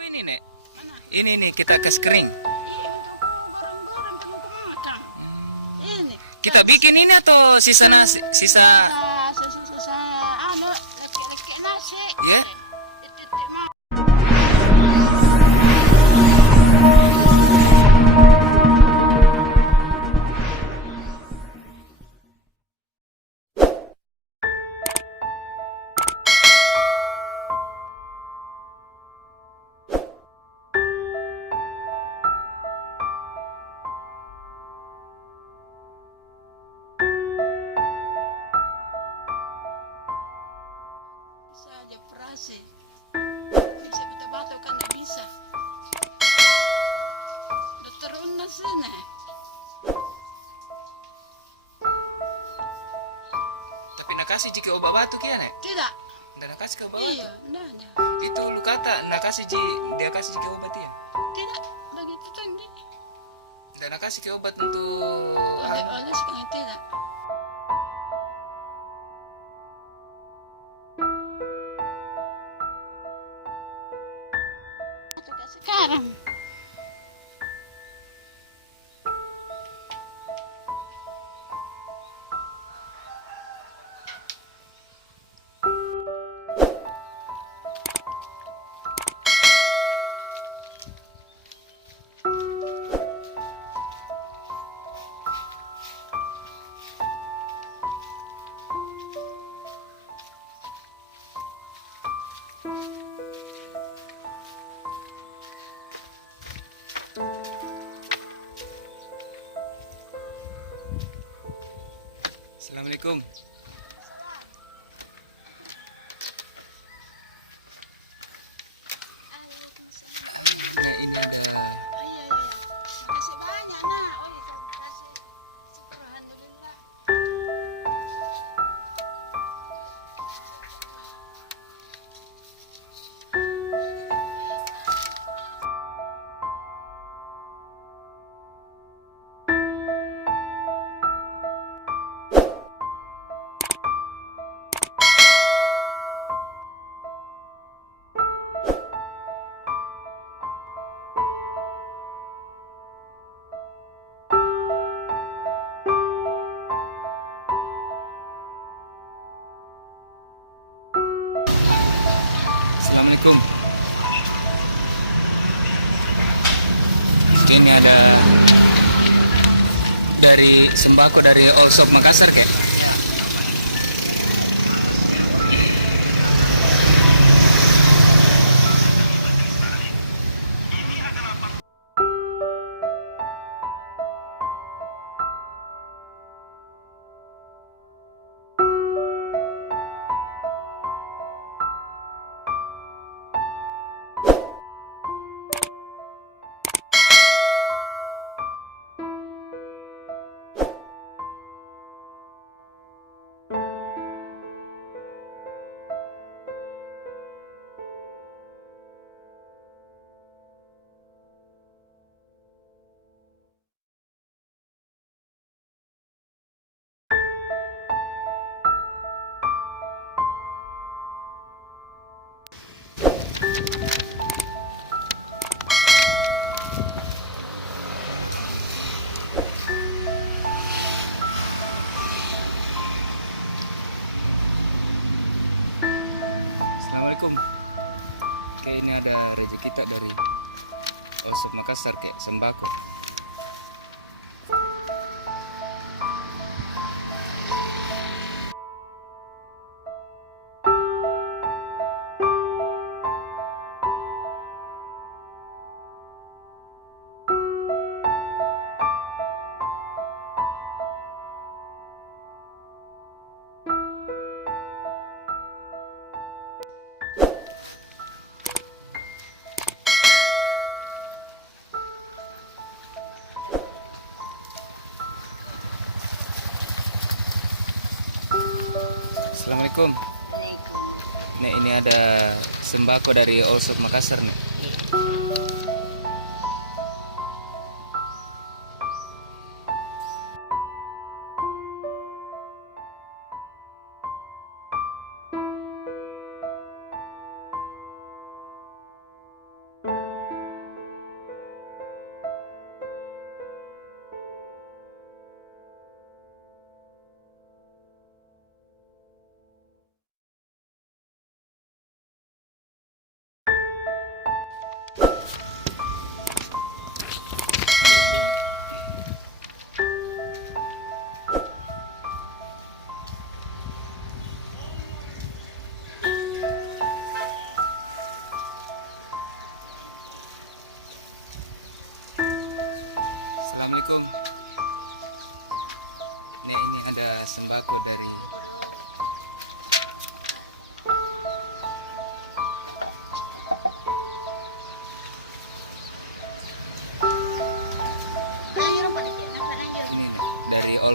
apa ini, Nek? Mana? Ini nih kita kasih kering. Iya, untuk goreng-goreng kamu makan. Ini. Kita bikin ini atau sisa nasi? Sisa Sisa anu, leki-leki nasi. ya? Titik mah. Bisa aja operasi. Bisa batu-batu kan nggak bisa. Dokter Unas ini. Tapi nakasih jika obat batuk ya, Nek? Tidak. Dan nakasih ke obat batuk. Iya, enggaknya. Itu lu kata nakasih dia kasih jika obat ya. Tidak. Begitu tadi. Dan nakasih ke obat untuk Oleh sekarang tidak. Sekarang. Assalamualaikum. Ini ada Oh iya iya. Makasih banyak nak. Oh iya terima kasih. Alhamdulillah. Assalamualaikum. Ini ada dari sembako dari All Shop Makassar, kayak. Assalamualaikum. Oke, ini ada rezeki kita dari All Shop Makassar, kayak sembako. Assalamualaikum. Nih, ini ada sembako dari All Shop Makassar nih.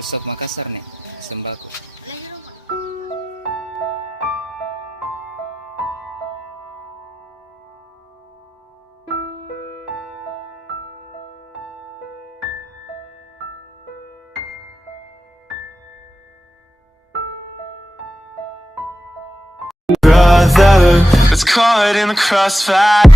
Osok Makassar nih sembako. Lahir rumah. Brother, was caught in the crossfire.